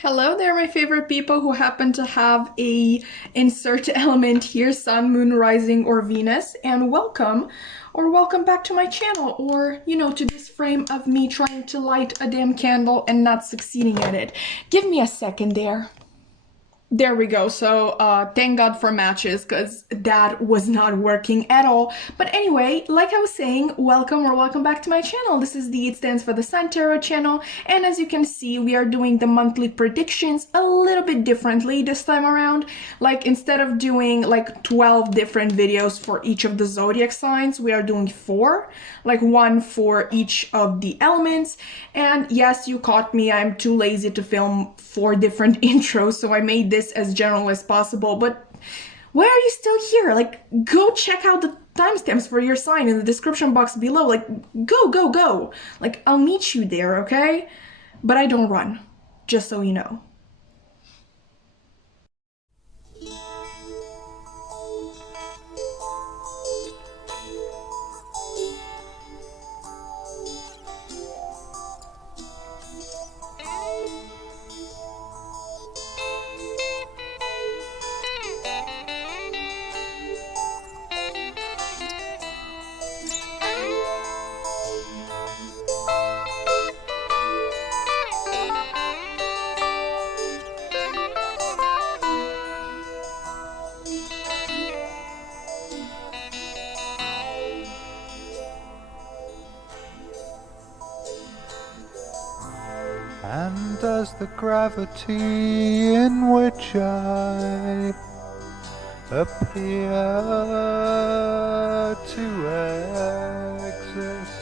Hello there, my favorite people who happen to have a insert element here, Sun, Moon, Rising, or Venus, and welcome back to my channel, or, to this frame of me trying to light a damn candle and not succeeding at it. Give me a second there. There we go. So thank God for matches, because that was not working at all. But anyway, like I was saying, welcome back to my channel. This is it stands for the Sun Tarot channel, and as you can see, we are doing the monthly predictions a little bit differently this time around. Like, instead of doing like 12 different videos for each of the zodiac signs, we are doing 4, like one for each of the elements. And yes, you caught me, I'm too lazy to film 4 different intros, so I made this as general as possible. But why are you still here? Like, go check out the timestamps for your sign in the description box below. Like, go. Like, I'll meet you there, okay? But I don't run, just so you know. And as the gravity in which I appear to exist.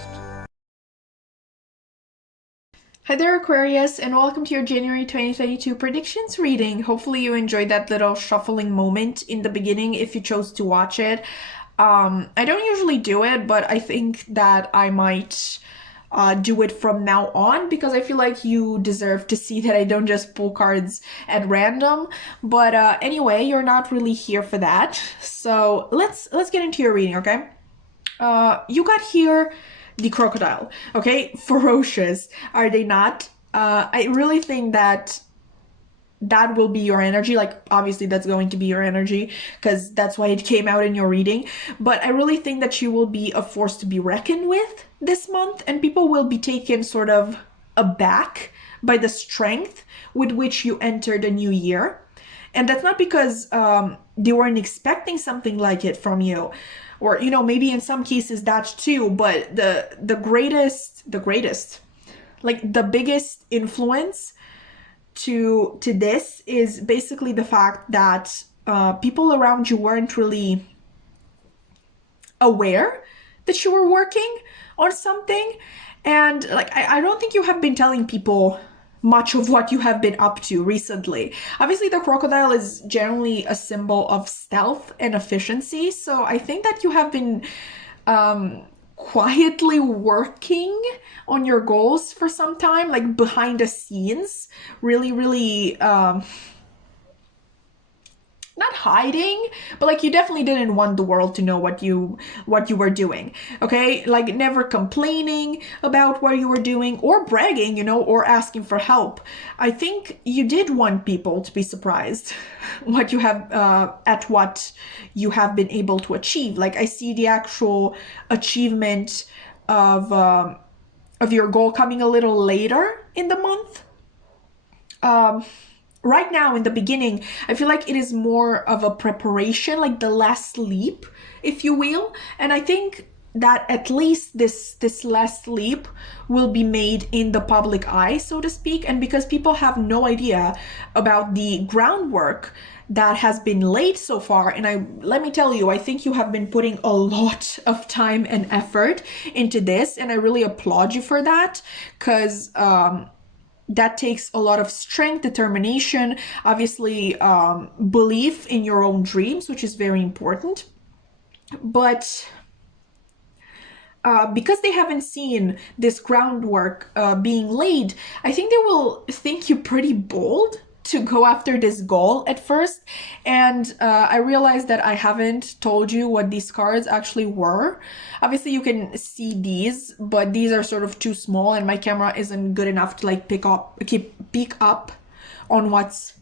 Hi there, Aquarius, and welcome to your January 2022 predictions reading. Hopefully you enjoyed that little shuffling moment in the beginning if you chose to watch it. I don't usually do it, but I think that I might do it from now on, because I feel like you deserve to see that I don't just pull cards at random. But anyway, you're not really here for that. So let's get into your reading, okay? You got here the crocodile, okay? Ferocious, are they not? I really think that will be your energy. Like, obviously that's going to be your energy because that's why it came out in your reading. But I really think that you will be a force to be reckoned with this month, and people will be taken sort of aback by the strength with which you enter the new year. And that's not because they weren't expecting something like it from you, or maybe in some cases that too, but the greatest, like the biggest influence to this is basically the fact that people around you weren't really aware that you were working on something. And like, I don't think you have been telling people much of what you have been up to recently. Obviously, the crocodile is generally a symbol of stealth and efficiency, so I think that you have been quietly working on your goals for some time, like behind the scenes, really not hiding, but like you definitely didn't want the world to know what you were doing, okay? Like, never complaining about what you were doing or bragging, or asking for help. I think you did want people to be surprised what you have at what you have been able to achieve. Like, I see the actual achievement of your goal coming a little later in the month. Right now in the beginning, I feel like it is more of a preparation, like the last leap, if you will. And I think that at least this last leap will be made in the public eye, so to speak. And because people have no idea about the groundwork that has been laid so far, and let me tell you, I think you have been putting a lot of time and effort into this, and I really applaud you for that, because that takes a lot of strength, determination, obviously belief in your own dreams, which is very important. But because they haven't seen this groundwork being laid, I think they will think you pretty bold to go after this goal at first. And I realized that I haven't told you what these cards actually were. Obviously you can see these, but these are sort of too small and my camera isn't good enough to like pick up on what's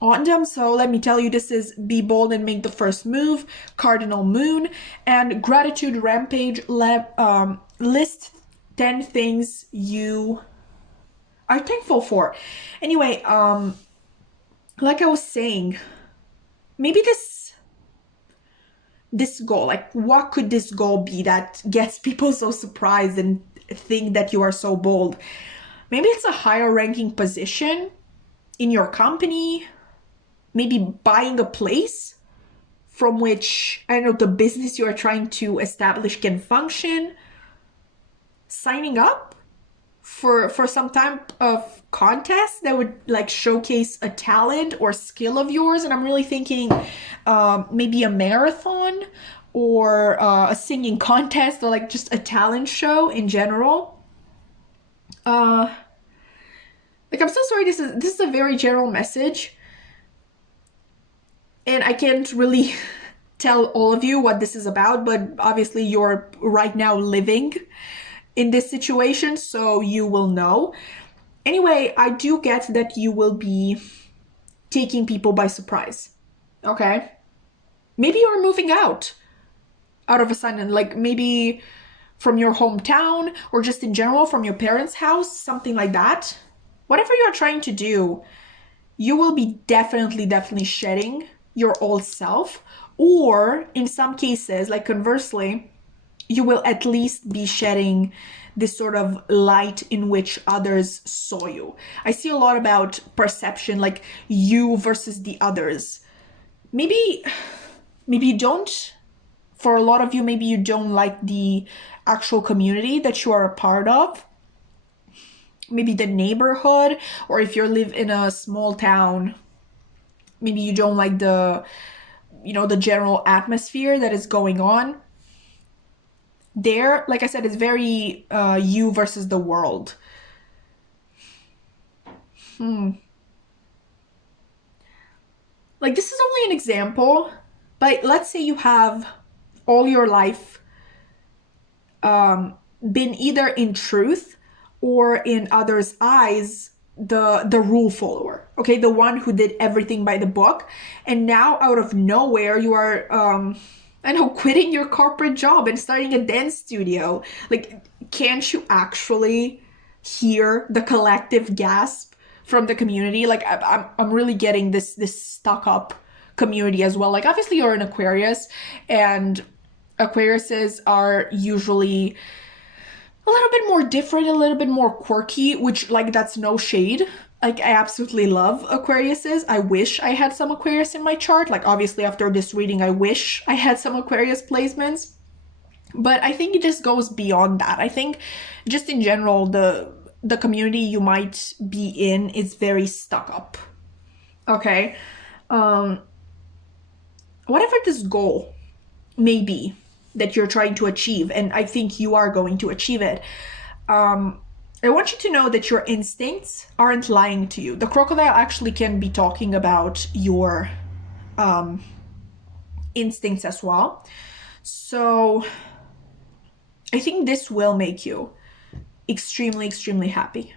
on them. So let me tell you, this is be bold and make the first move, cardinal moon, and gratitude rampage. List 10 things you are thankful for. Anyway, like I was saying, maybe this goal, like what could this goal be that gets people so surprised and think that you are so bold? Maybe it's a higher ranking position in your company, maybe buying a place from which, I don't know, the business you are trying to establish can function, signing up for some type of contest that would like showcase a talent or skill of yours. And I'm really thinking maybe a marathon or a singing contest or like just a talent show in general. Like, I'm so sorry, this is a very general message, and I can't really tell all of you what this is about, but obviously you're right now living in this situation, so you will know. Anyway, I do get that you will be taking people by surprise. Okay? Maybe you're moving out of a sudden, like maybe from your hometown or just in general from your parents' house, something like that. Whatever you're trying to do, you will be definitely shedding your old self, or in some cases, like conversely, you will at least be shedding this sort of light in which others saw you. I see a lot about perception, like you versus the others. Maybe you don't, for a lot of you, maybe you don't like the actual community that you are a part of. Maybe the neighborhood, or if you live in a small town, maybe you don't like the general atmosphere that is going on there. Like I said, it's very you versus the world. Like, this is only an example, but let's say you have all your life been either in truth or in others' eyes the rule follower, okay, the one who did everything by the book, and now out of nowhere you are I know, quitting your corporate job and starting a dance studio. Like, can't you actually hear the collective gasp from the community? Like, I'm really getting this stuck up community as well. Like, obviously you're an Aquarius, and Aquariuses are usually a little bit more different, a little bit more quirky, which, like, that's no shade. Like, I absolutely love Aquariuses. I wish I had some Aquarius in my chart. Like, obviously after this reading, I wish I had some Aquarius placements. But I think it just goes beyond that. I think just in general, the community you might be in is very stuck up. Okay? Whatever this goal may be that you're trying to achieve, and I think you are going to achieve it, I want you to know that your instincts aren't lying to you. The crocodile actually can be talking about your instincts as well. So I think this will make you extremely happy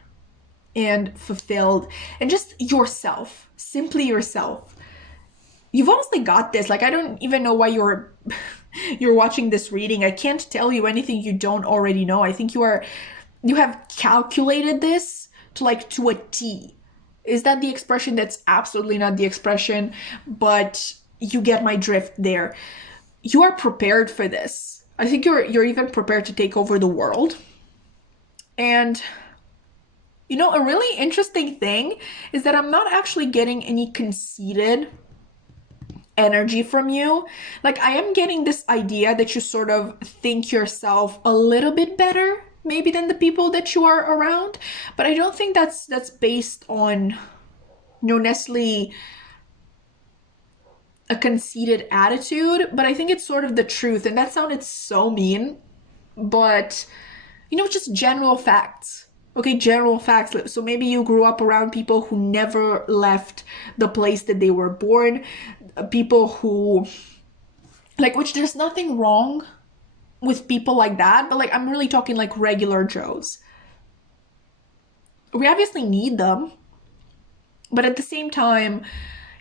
and fulfilled, and just yourself, simply yourself. You've honestly got this. Like, I don't even know why you're watching this reading. I can't tell you anything you don't already know. I think you have calculated this to a T. Is that the expression? That's absolutely not the expression, but you get my drift there. You are prepared for this. I think you're even prepared to take over the world. And a really interesting thing is that I'm not actually getting any conceited energy from you. Like, I am getting this idea that you sort of think yourself a little bit better maybe than the people that you are around, but I don't think that's based on necessarily a conceited attitude, but I think it's sort of the truth. And that sounded so mean, but just general facts. Okay, general facts. So maybe you grew up around people who never left the place that they were born, people who, like, which there's nothing wrong with people like that, but like, I'm really talking like regular Joes. We obviously need them. But at the same time,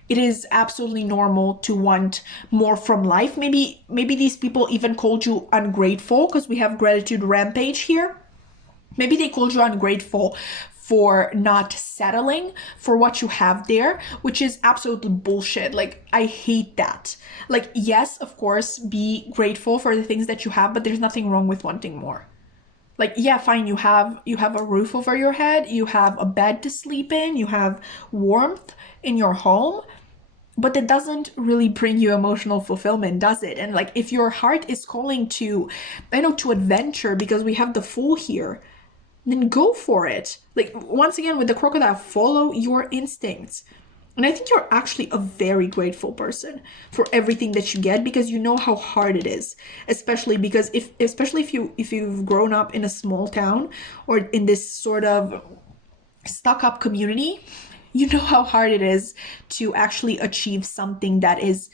it is absolutely normal to want more from life. Maybe these people even called you ungrateful, because we have gratitude rampage here. Maybe they called you ungrateful for not settling for what you have there, which is absolutely bullshit. Like, I hate that. Like, yes, of course, be grateful for the things that you have, but there's nothing wrong with wanting more. Like, yeah, fine, you have a roof over your head, you have a bed to sleep in, you have warmth in your home, but it doesn't really bring you emotional fulfillment, does it? And like, if your heart is calling to, I know, to adventure, because we have the Fool here, then go for it. Like, once again, with the crocodile, follow your instincts. And I think you're actually a very grateful person for everything that you get, because you know how hard it is. Especially if you've grown up in a small town or in this sort of stuck up community, you know how hard it is to actually achieve something that is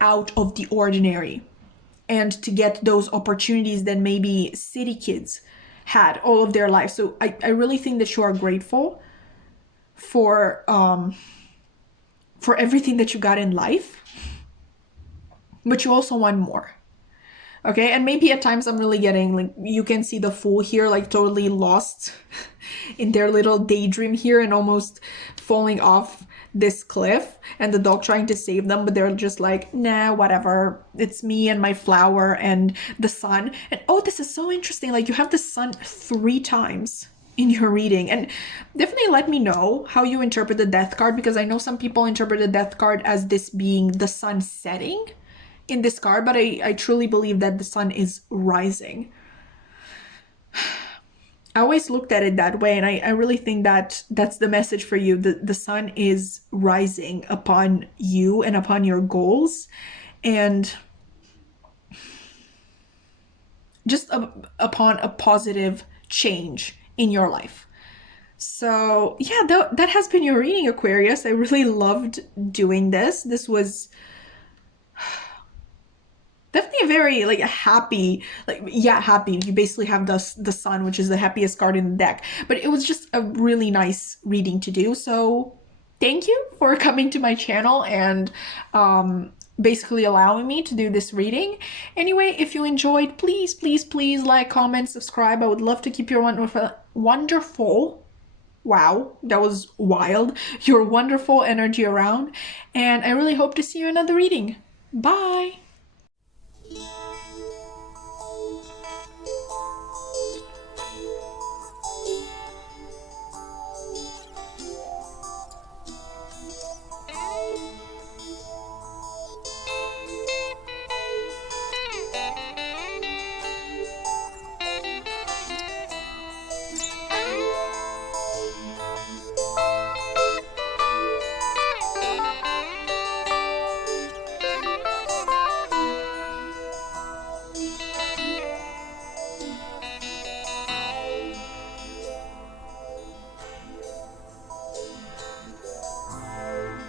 out of the ordinary, and to get those opportunities that maybe city kids had all of their life. So I really think that you are grateful for everything that you got in life, but you also want more. Okay, and maybe at times I'm really getting, like, you can see the Fool here, like, totally lost in their little daydream here and almost falling off this cliff, and the dog trying to save them, but they're just like, nah, whatever, it's me and my flower and the sun. And oh, this is so interesting, like, you have the sun 3 times in your reading. And definitely let me know how you interpret the Death card, because I know some people interpret the Death card as this being the sun setting in this card, but I truly believe that the sun is rising. I always looked at it that way, and I really think that that's the message for you. The sun is rising upon you and upon your goals, and just upon a positive change in your life. So yeah, that has been your reading, Aquarius. I really loved doing this. This was definitely a very, like, a happy, like, yeah, happy. You basically have the sun, which is the happiest card in the deck. But it was just a really nice reading to do. So thank you for coming to my channel and basically allowing me to do this reading. Anyway, if you enjoyed, please, please, please like, comment, subscribe. I would love to keep your wonderful, wow, that was wild, your wonderful energy around. And I really hope to see you in another reading. Bye!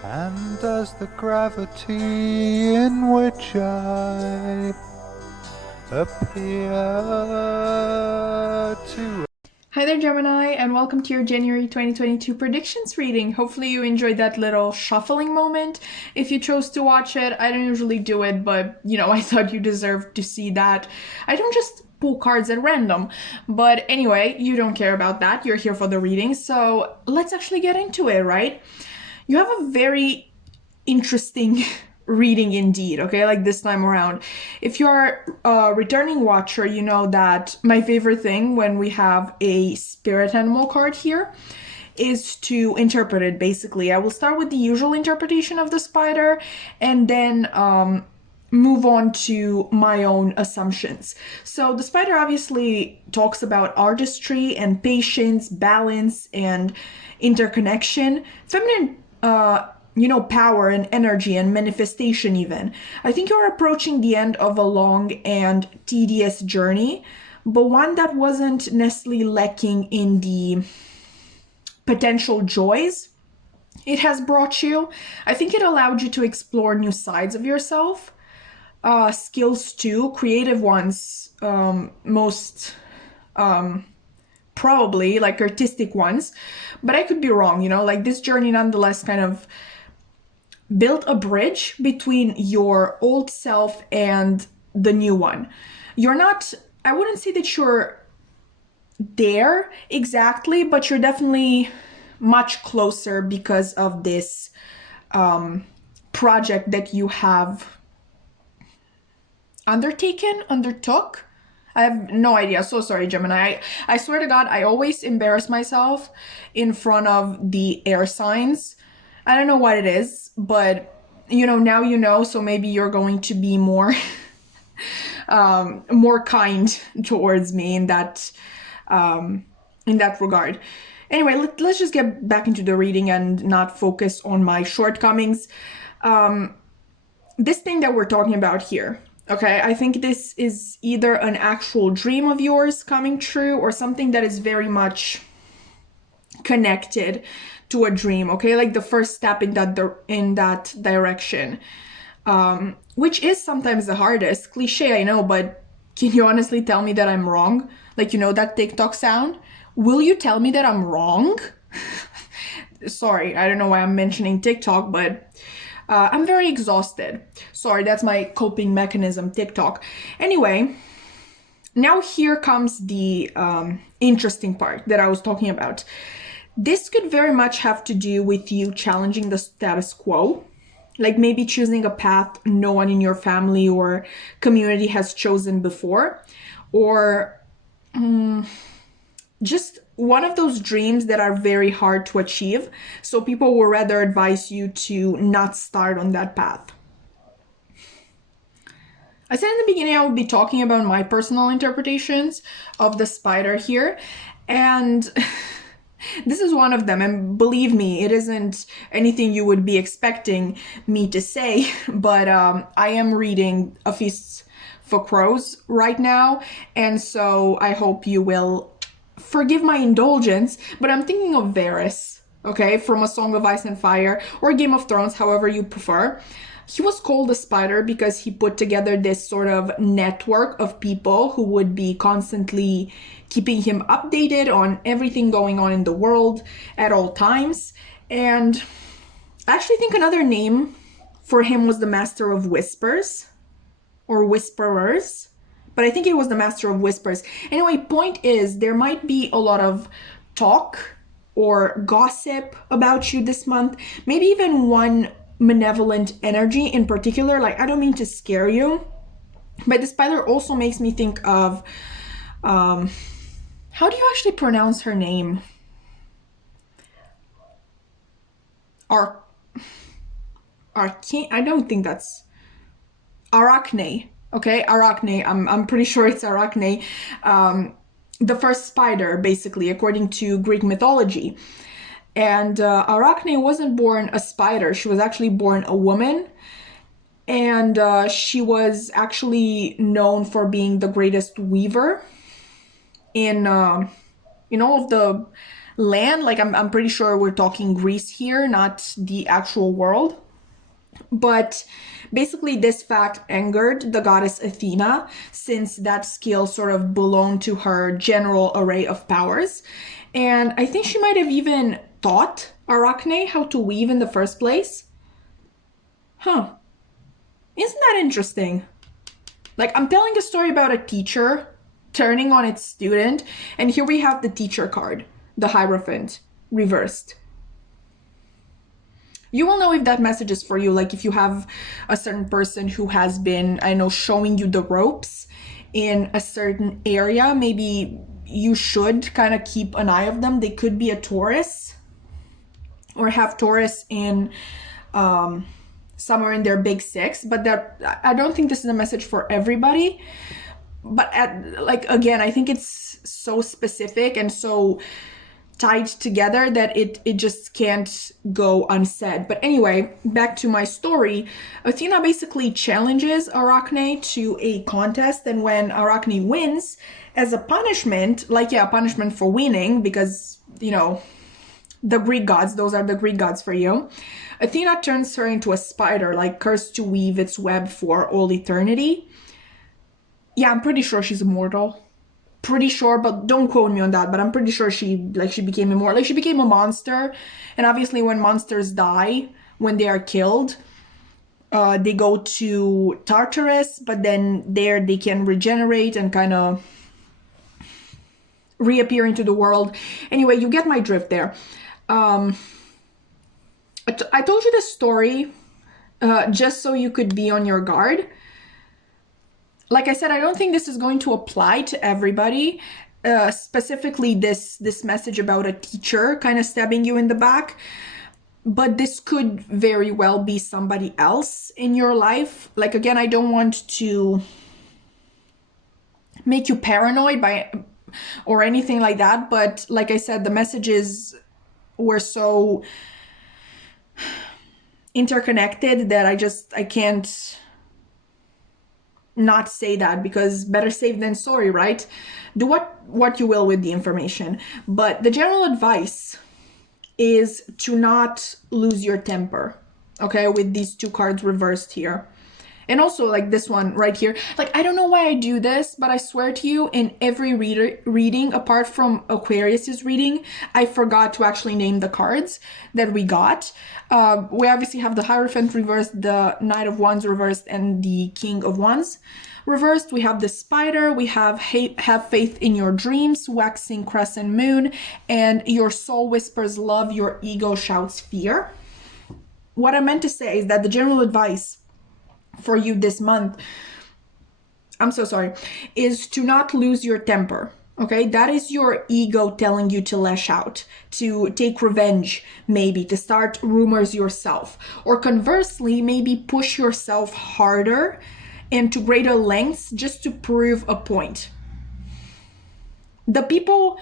And as the gravity in which I appear to... Hi there, Gemini, and welcome to your January 2022 predictions reading. Hopefully you enjoyed that little shuffling moment. If you chose to watch it, I don't usually do it, but, you know, I thought you deserved to see that. I don't just pull cards at random, but anyway, you don't care about that. You're here for the reading, so let's actually get into it, right? You have a very interesting reading indeed, okay, like this time around. If you're a returning watcher, you know that my favorite thing when we have a spirit animal card here is to interpret it. Basically, I will start with the usual interpretation of the spider and then move on to my own assumptions. So the spider obviously talks about artistry and patience, balance, and interconnection, feminine power and energy and manifestation even. I think you're approaching the end of a long and tedious journey, but one that wasn't necessarily lacking in the potential joys it has brought you. I think it allowed you to explore new sides of yourself, skills too, creative ones, most probably like artistic ones, but I could be wrong, you know, like this journey nonetheless kind of built a bridge between your old self and the new one. You're not, I wouldn't say that you're there exactly, but you're definitely much closer because of this project that you have undertook. I have no idea. So sorry, Gemini. I swear to God, I always embarrass myself in front of the air signs. I don't know what it is, but you know, now you know, so maybe you're going to be more more kind towards me in that regard. Anyway, let's just get back into the reading and not focus on my shortcomings. This thing that we're talking about here, okay, I think this is either an actual dream of yours coming true or something that is very much connected to a dream, okay, like the first step in that direction, which is sometimes the hardest. Cliche, I know, but can you honestly tell me that I'm wrong? Like, you know that TikTok sound? Will you tell me that I'm wrong? Sorry, I don't know why I'm mentioning TikTok, but I'm very exhausted. Sorry, that's my coping mechanism, TikTok. Anyway, now here comes the interesting part that I was talking about. This could very much have to do with you challenging the status quo, like maybe choosing a path no one in your family or community has chosen before, or just one of those dreams that are very hard to achieve. So people will rather advise you to not start on that path. I said in the beginning I would be talking about my personal interpretations of the spider here, and this is one of them. And believe me, it isn't anything you would be expecting me to say, but I am reading A Feast for Crows right now, and so I hope you will forgive my indulgence, but I'm thinking of Varys, okay, from A Song of Ice and Fire, or Game of Thrones, however you prefer. He was called a spider because he put together this sort of network of people who would be constantly keeping him updated on everything going on in the world at all times. And I actually think another name for him was the Master of Whispers, or Whisperers, but I think it was the Master of Whispers. Anyway, point is, there might be a lot of talk or gossip about you this month, maybe even one malevolent energy in particular. Like, I don't mean to scare you, but the spider also makes me think of how do you actually pronounce her name? I don't think that's Arachne. Okay, Arachne. I'm pretty sure it's Arachne. The first spider, basically, according to Greek mythology. And Arachne wasn't born a spider. She was actually born a woman. And she was actually known for being the greatest weaver in all of the land. Like, I'm pretty sure we're talking Greece here, not the actual world. But basically, this fact angered the goddess Athena, since that skill sort of belonged to her general array of powers. And I think she might have even taught Arachne how to weave in the first place. Huh. Isn't that interesting? Like, I'm telling a story about a teacher turning on its student, and here we have the teacher card, the Hierophant, reversed. You will know if that message is for you, like if you have a certain person who has been, I know, showing you the ropes in a certain area. Maybe you should kind of keep an eye of them. They could be a Taurus or have Taurus in somewhere in their big six, but that, I don't think this is a message for everybody. But again, I think it's so specific and so tied together that it just can't go unsaid. But anyway, back to my story. Athena basically challenges Arachne to a contest, and when Arachne wins, as a punishment, a punishment for winning, because, the Greek gods, those are the Greek gods for you, Athena turns her into a spider, like cursed to weave its web for all eternity. Yeah, I'm pretty sure she's immortal. pretty sure, but don't quote me on that, but I'm pretty sure she became immortal. Like, she became a monster. And obviously when monsters die, when they are killed, they go to Tartarus, but then there they can regenerate and kind of reappear into the world. Anyway, you get my drift there. I told you this story just so you could be on your guard. Like I said, I don't think this is going to apply to everybody. Specifically this message about a teacher kind of stabbing you in the back. But this could very well be somebody else in your life. Like, again, I don't want to make you paranoid or anything like that. But like I said, the messages were so interconnected that I can't not say that, because better safe than sorry, right? Do what you will with the information. But the general advice is to not lose your temper, okay, with these two cards reversed here. And also, like this one right here, like, I don't know why I do this, but I swear to you, in every reading, apart from Aquarius's reading, I forgot to actually name the cards that we got. We obviously have the Hierophant reversed, the Knight of Wands reversed, and the King of Wands reversed. We have the Spider, we have faith in your dreams, waxing crescent moon, and your soul whispers love, your ego shouts fear. What I meant to say is that the general advice for you this month, I'm so sorry, is to not lose your temper. Okay, that is your ego telling you to lash out, to take revenge, maybe to start rumors yourself, or conversely, maybe push yourself harder and to greater lengths just to prove a point. The people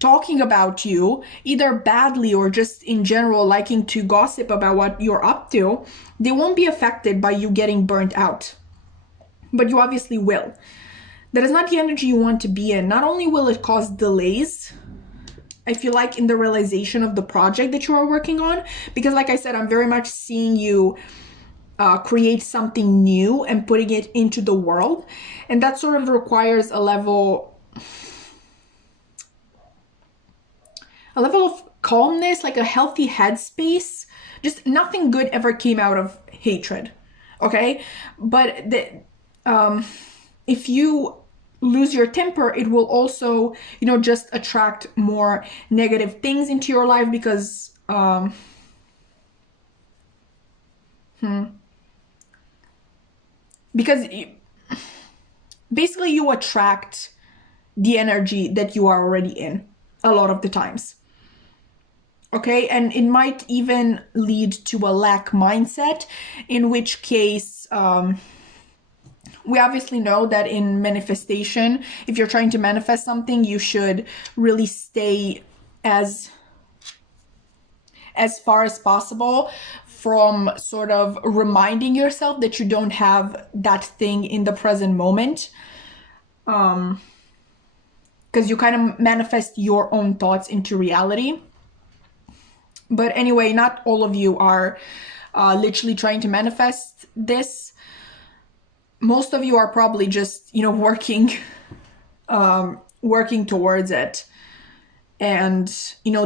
talking about you, either badly or just in general liking to gossip about what you're up to, they won't be affected by you getting burnt out. But you obviously will. That is not the energy you want to be in. Not only will it cause delays, I feel like, in the realization of the project that you are working on, because like I said, I'm very much seeing you create something new and putting it into the world. And that sort of requires a level of calmness, like a healthy headspace. Just nothing good ever came out of hatred, okay? But if you lose your temper, it will also, just attract more negative things into your life, because basically you attract the energy that you are already in a lot of the times. Okay, and it might even lead to a lack mindset, in which case we obviously know that in manifestation, if you're trying to manifest something, you should really stay as far as possible from sort of reminding yourself that you don't have that thing in the present moment. Because you kind of manifest your own thoughts into reality. But anyway, not all of you are literally trying to manifest this. Most of you are probably just, working towards it, and,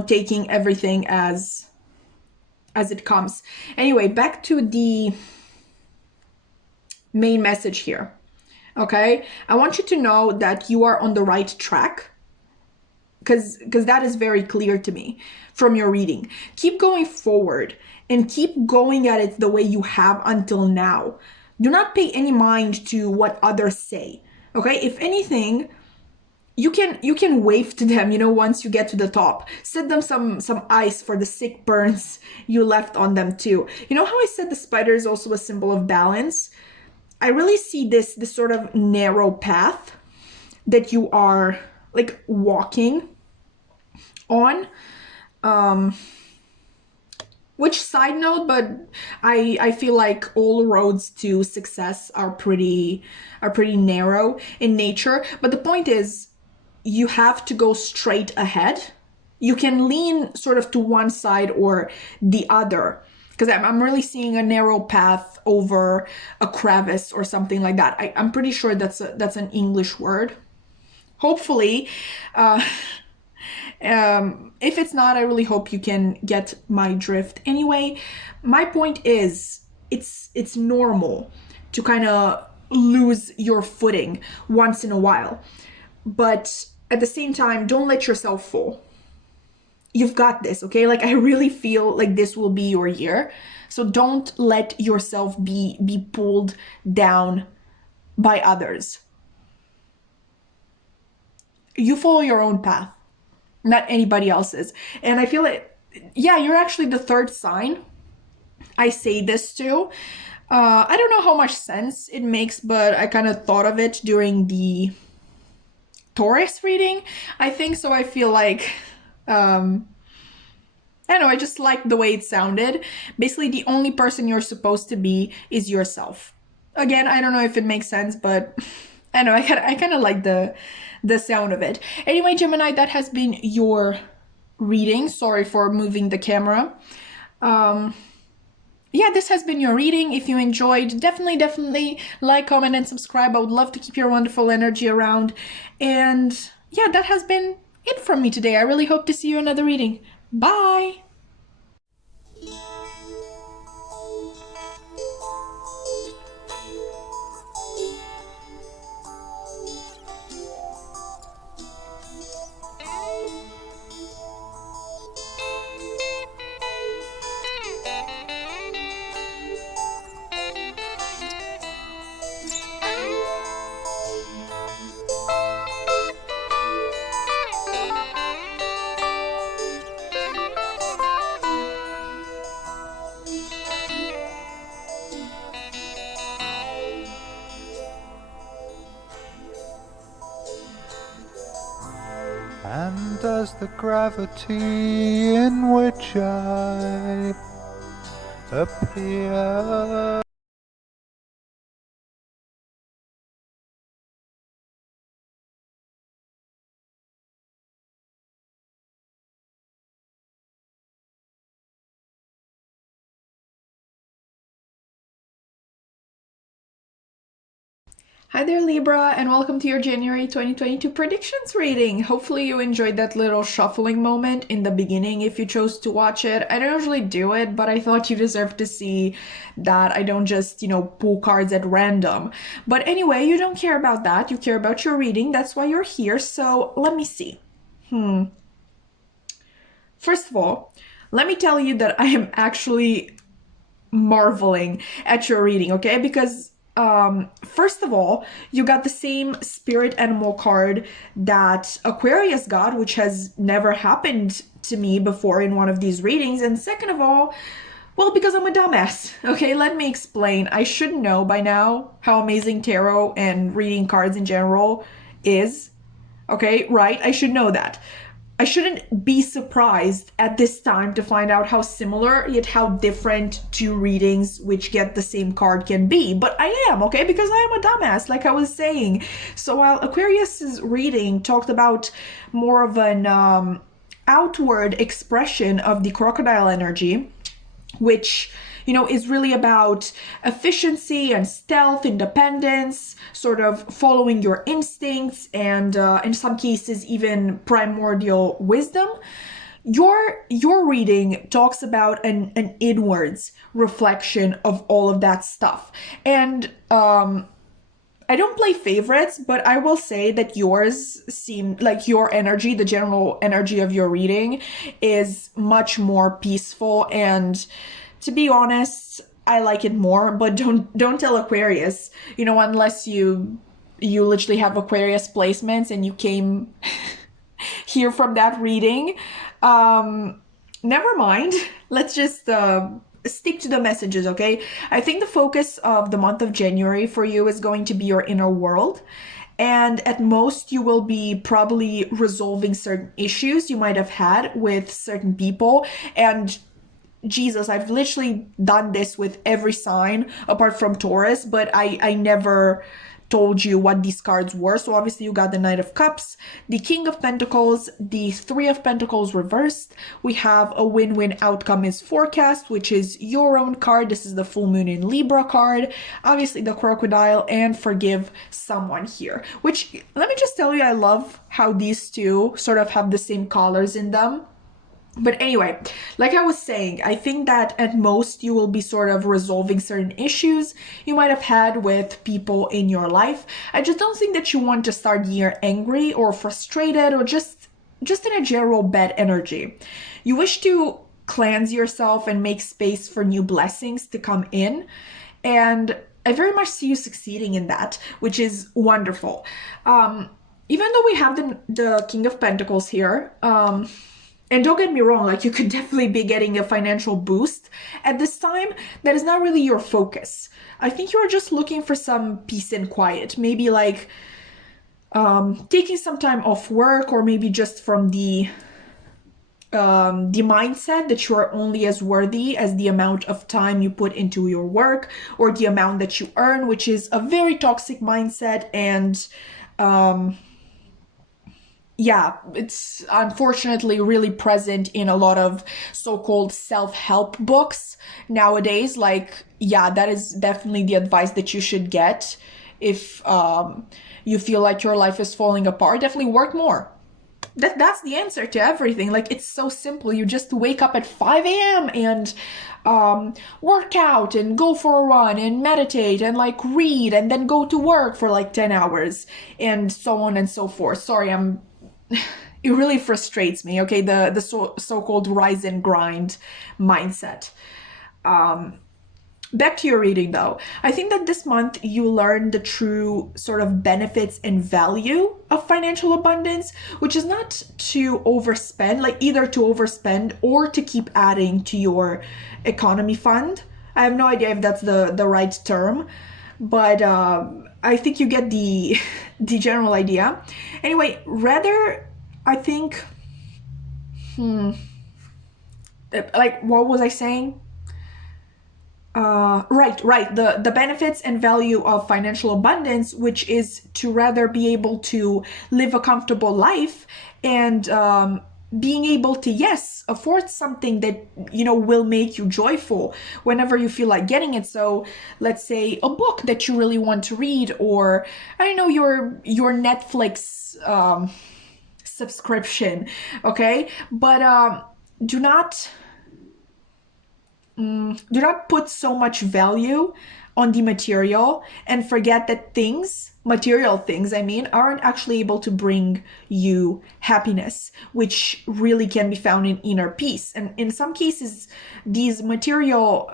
taking everything as it comes. Anyway, back to the main message here. Okay, I want you to know that you are on the right track, because that is very clear to me from your reading. Keep going forward and keep going at it the way you have until now. Do not pay any mind to what others say. Okay, if anything, you can wave to them, once you get to the top. Set them some ice for the sick burns you left on them too. You know how I said the spider is also a symbol of balance? I really see this sort of narrow path that you are like walking on. Which, side note, but I feel like all roads to success are pretty narrow in nature. But the point is, you have to go straight ahead. You can lean sort of to one side or the other, because I'm really seeing a narrow path over a crevice or something like that. I'm pretty sure that's an English word. hopefully, uh, if it's not, I really hope you can get my drift. Anyway, my point is, it's normal to kind of lose your footing once in a while, but at the same time, don't let yourself fall. You've got this, okay? Like, I really feel like this will be your year, so don't let yourself be pulled down by others. You follow your own path, not anybody else's. And I feel like, yeah, you're actually the third sign I say this to. I don't know how much sense it makes, but I kind of thought of it during the Taurus reading, I think. So I feel like, I don't know, I just liked the way it sounded. Basically, the only person you're supposed to be is yourself. Again, I don't know if it makes sense, but I know I kind of like the sound of it. Anyway, Gemini, that has been your reading. Sorry for moving the camera. Yeah, this has been your reading. If you enjoyed, definitely like, comment, and subscribe. I would love to keep your wonderful energy around. And yeah, that has been it from me today. I really hope to see you in another reading. Bye! And as the gravity in which I appear Hi there, Libra, and welcome to your January 2022 predictions reading. Hopefully, you enjoyed that little shuffling moment in the beginning if you chose to watch it. I don't usually do it, but I thought you deserved to see that I don't just, pull cards at random. But anyway, you don't care about that. You care about your reading. That's why you're here. So let me see. First of all, let me tell you that I am actually marveling at your reading, okay? Because first of all, you got the same spirit animal card that Aquarius got, which has never happened to me before in one of these readings. And second of all, well, because I'm a dumbass. Okay, let me explain. I should know by now how amazing tarot and reading cards in general is. Okay, right? I should know that. I shouldn't be surprised at this time to find out how similar yet how different two readings which get the same card can be. But I am, okay, because I am a dumbass, like I was saying. So while Aquarius's reading talked about more of an outward expression of the crocodile energy, which is really about efficiency and stealth, independence, sort of following your instincts, and in some cases even primordial wisdom. Your reading talks about an inwards reflection of all of that stuff. And I don't play favorites, but I will say that yours seem like your energy, the general energy of your reading, is much more peaceful. And to be honest, I like it more. But don't tell Aquarius, unless you literally have Aquarius placements and you came here from that reading. Never mind. Let's just stick to the messages, okay? I think the focus of the month of January for you is going to be your inner world. And at most, you will be probably resolving certain issues you might have had with certain people. And Jesus, I've literally done this with every sign apart from Taurus, but I never told you what these cards were. So obviously you got the Knight of Cups, the King of Pentacles, the Three of Pentacles reversed. We have a win-win outcome is forecast, which is your own card. This is the full moon in Libra card. Obviously the crocodile and forgive someone here, which let me just tell you, I love how these two sort of have the same colors in them. But anyway, like I was saying, I think that at most you will be sort of resolving certain issues you might have had with people in your life. I just don't think that you want to start the year angry or frustrated or just in a general bad energy. You wish to cleanse yourself and make space for new blessings to come in. And I very much see you succeeding in that, which is wonderful. Even though we have the King of Pentacles here, and don't get me wrong, like you could definitely be getting a financial boost at this time. That is not really your focus. I think you're just looking for some peace and quiet. Maybe like taking some time off work, or maybe just from the mindset that you are only as worthy as the amount of time you put into your work or the amount that you earn, which is a very toxic mindset. And yeah, it's unfortunately really present in a lot of so-called self-help books nowadays. Like, yeah, that is definitely the advice that you should get if you feel like your life is falling apart. Definitely work more. That's the answer to everything. Like, it's so simple. You just wake up at 5 a.m. and work out and go for a run and meditate and like read and then go to work for like 10 hours and so on and so forth. Sorry, it really frustrates me, okay, the so-called rise and grind mindset. Back to your reading though. I think that this month you learn the true sort of benefits and value of financial abundance, which is not to overspend, like either to overspend or to keep adding to your economy fund. I have no idea if that's the right term, but I think you get the general idea. Anyway, rather, I think, like, what was I saying? Right. The benefits and value of financial abundance, which is to rather be able to live a comfortable life and being able to, yes, afford something that, you know, will make you joyful whenever you feel like getting it. So let's say a book that you really want to read, or I don't know, your Netflix subscription, okay? But do not put so much value on the material and forget that material things, aren't actually able to bring you happiness, which really can be found in inner peace. And in some cases, these material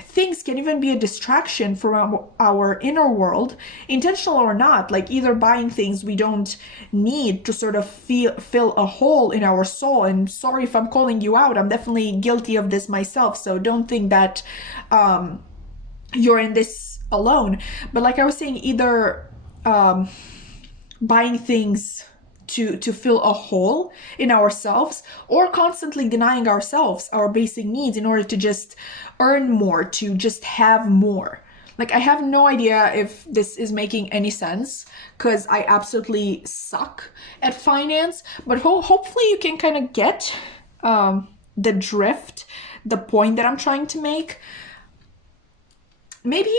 things can even be a distraction from our inner world, intentional or not, like either buying things we don't need to sort of fill a hole in our soul. And sorry if I'm calling you out, I'm definitely guilty of this myself, so don't think that you're in this alone. But like I was saying, either buying things to fill a hole in ourselves, or constantly denying ourselves our basic needs in order to just earn more, to just have more. Like, I have no idea if this is making any sense, because I absolutely suck at finance, but hopefully you can kind of get the drift, the point that I'm trying to make. Maybe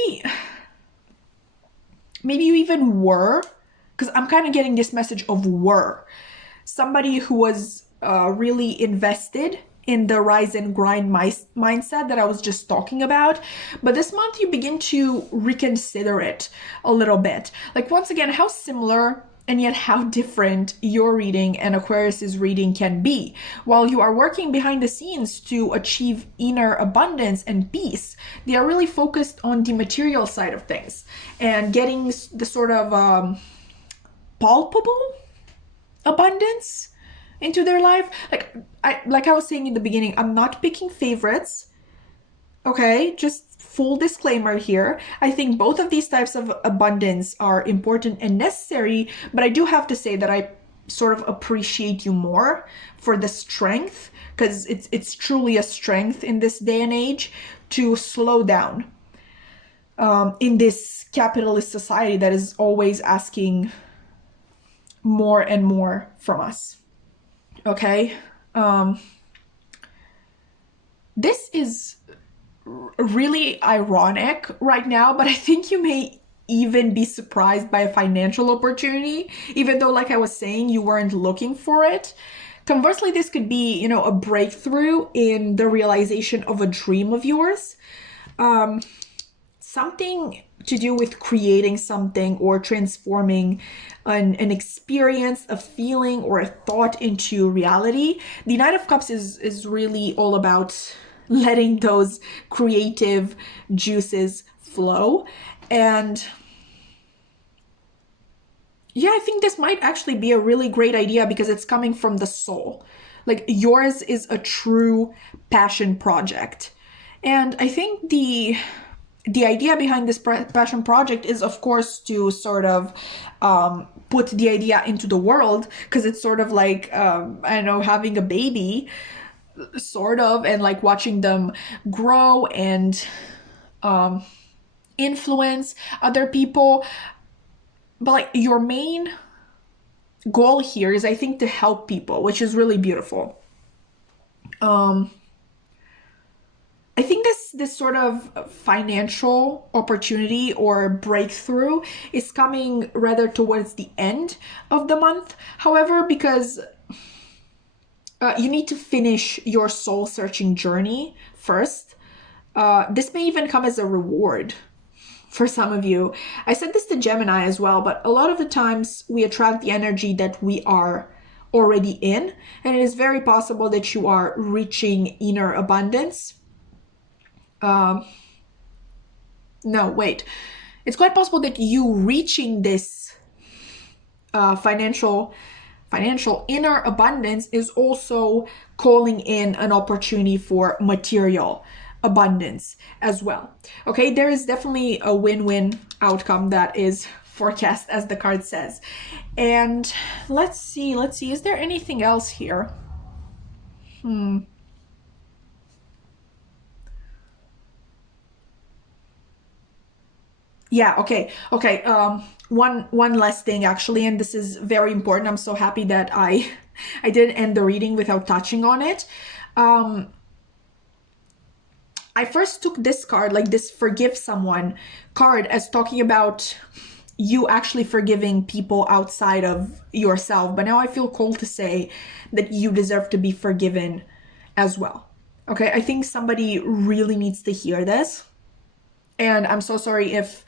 you even were, because I'm kind of getting this message of were, somebody who was really invested in the rise and grind mindset that I was just talking about. But this month you begin to reconsider it a little bit. Like, once again, how similar and yet how different your reading and Aquarius's reading can be. While you are working behind the scenes to achieve inner abundance and peace, they are really focused on the material side of things and getting the sort of palpable abundance into their life. Like I was saying in the beginning, I'm not picking favorites. Okay, just full disclaimer here. I think both of these types of abundance are important and necessary, but I do have to say that I sort of appreciate you more for the strength, because it's truly a strength in this day and age to slow down. in this capitalist society that is always asking more and more from us. Okay? This is really ironic right now, but I think you may even be surprised by a financial opportunity, even though, like I was saying, you weren't looking for it. Conversely, this could be, a breakthrough in the realization of a dream of yours. Something to do with creating something or transforming an experience, a feeling, or a thought into reality. The Knight of Cups is really all about letting those creative juices flow. And yeah, I think this might actually be a really great idea because it's coming from the soul. Like, yours is a true passion project. And I think the idea behind this passion project is, of course, to sort of put the idea into the world, because it's sort of like, I don't know, having a baby, sort of, and like watching them grow and influence other people. But like, your main goal here is, I think, to help people, which is really beautiful. I think this sort of financial opportunity or breakthrough is coming rather towards the end of the month. However, because you need to finish your soul searching journey first. This may even come as a reward for some of you. I said this to Gemini as well, but a lot of the times we attract the energy that we are already in, and it is very possible that you are reaching inner abundance. No, wait. It's quite possible that you reaching this financial inner abundance is also calling in an opportunity for material abundance as well. Okay, there is definitely a win-win outcome that is forecast, as the card says. And let's see, is there anything else here? Yeah, okay. One last thing, actually, and this is very important. I'm so happy that I didn't end the reading without touching on it. I first took this card, like this forgive someone card, as talking about you actually forgiving people outside of yourself. But now I feel called to say that you deserve to be forgiven as well. Okay, I think somebody really needs to hear this. And I'm so sorry if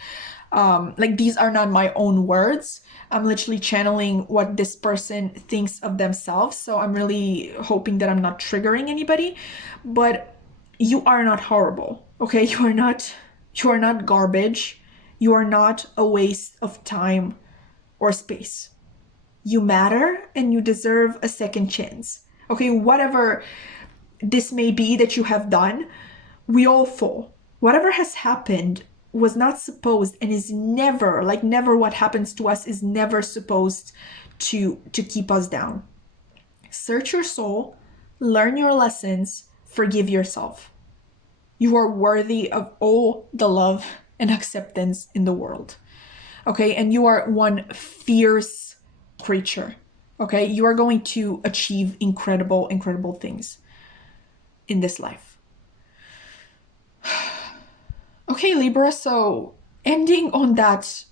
like, these are not my own words. I'm literally channeling what this person thinks of themselves. So I'm really hoping that I'm not triggering anybody. But you are not horrible, okay? You are not garbage. You are not a waste of time or space. You matter and you deserve a second chance. Okay, whatever this may be that you have done, we all fall. Whatever has happened was not supposed, and is never, like never, what happens to us is never supposed to keep us down. Search your soul, learn your lessons, forgive yourself. You are worthy of all the love and acceptance in the world. Okay, and you are one fierce creature. Okay, you are going to achieve incredible things in this life. Okay, Libra, so ending on that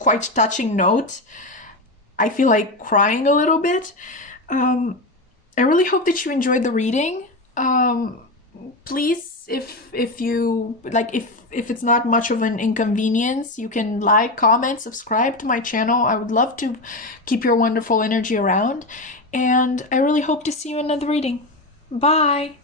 quite touching note, I feel like crying a little bit. I really hope that you enjoyed the reading. Please, if you like, if it's not much of an inconvenience, you can like, comment, subscribe to my channel. I would love to keep your wonderful energy around, and I really hope to see you in another reading. Bye.